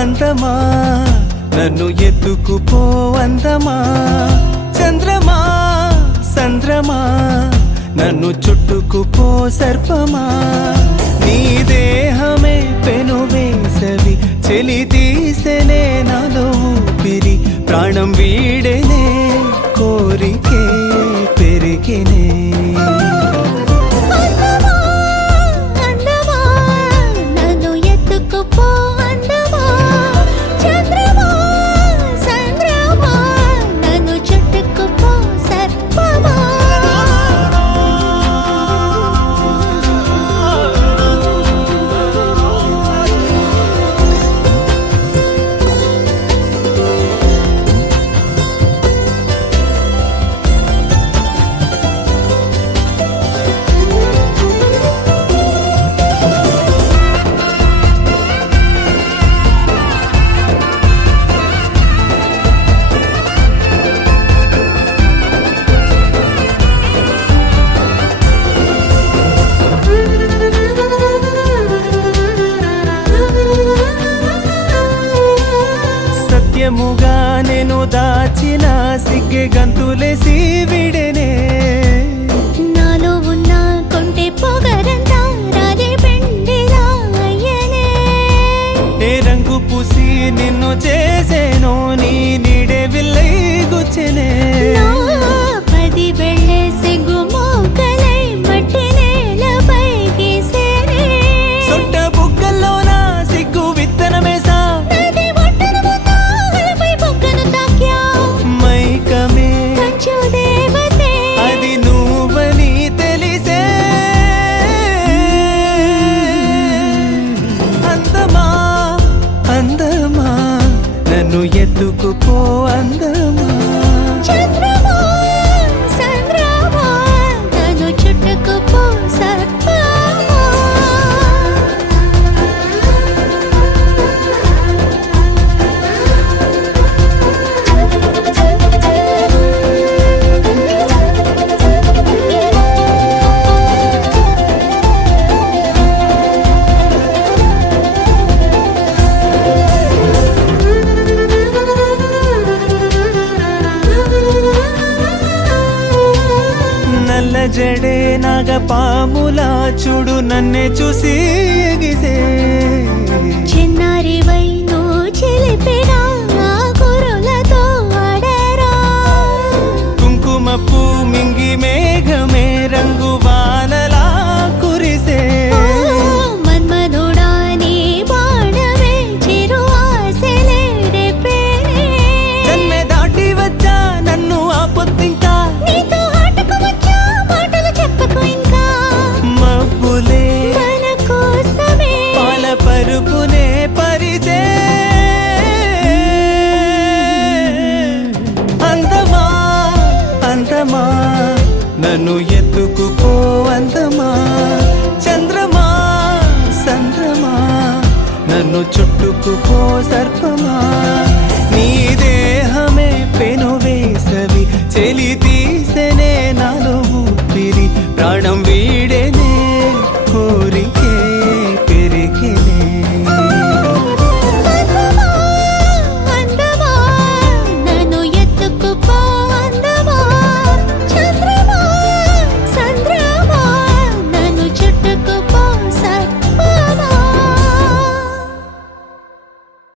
అందమా నన్ను ఎత్తుకుపో అందమా, చంద్రమా సంద్రమా నన్ను చుట్టుకుపో సర్పమా, నీ దేహమే పెను వేసవి చెలి తీసెనే నాలో ఊపిరి, ప్రాణం వీడెనే కోరికే పెరిగినే. సత్యముగా నేను దాచిన సిగ్గే గంతులేసి విడెనే, నాలో ఉన్న కొంటె పొగరంతా రాజే పెండిలా అయ్యనే. ఏ రంగు పూసి నిన్ను చేసేనో నీ నీడే విల్లై గుచ్చెనే, పది వెళ్ళే సిగ్గు మోకలై మట్టి నేలపై గీసేనే. సొట్ట బుగ్గల్లోన సిగ్గు విత్తనమేసా, మైకమే అది నువ్వని తెలిసే. అందమా అందమా నన్ను ఎత్తుకుపో అందమా, చంద్రమా సంద్రమా నన్ను చుట్టుకుపో సర్పమా. నల్ల జడే నాగపాములా చూడు నన్నే చూసి ఎగిసే, చిన్నారివై నువ్వు చిలిపినా కురులతో ఆడరా. కుంకుమప్పు మింగి మేఘమే రంగు వానలా కురిసే, మన్మధుడా నీ బాణమే చిరు ఆశలే రేపేనే. నన్నే దాటి వచ్చా నన్ను ఆపొద్దింకా, నీతో ఆటకు వచ్చా మాటలు చెప్పకు ఇంకా. మబ్బులే మన కోసమే పాల పరుపునే పరిచే. అందమా అందమా నన్ను ఎత్తుకుపో అందమా, చంద్రమా సంద్రమా నన్ను చుట్టుకుపో సర్పమా, నీ దేహమే పెను వేసవి చెలి తీసెనే నాలో ఊపిరి, ప్రాణం వీడే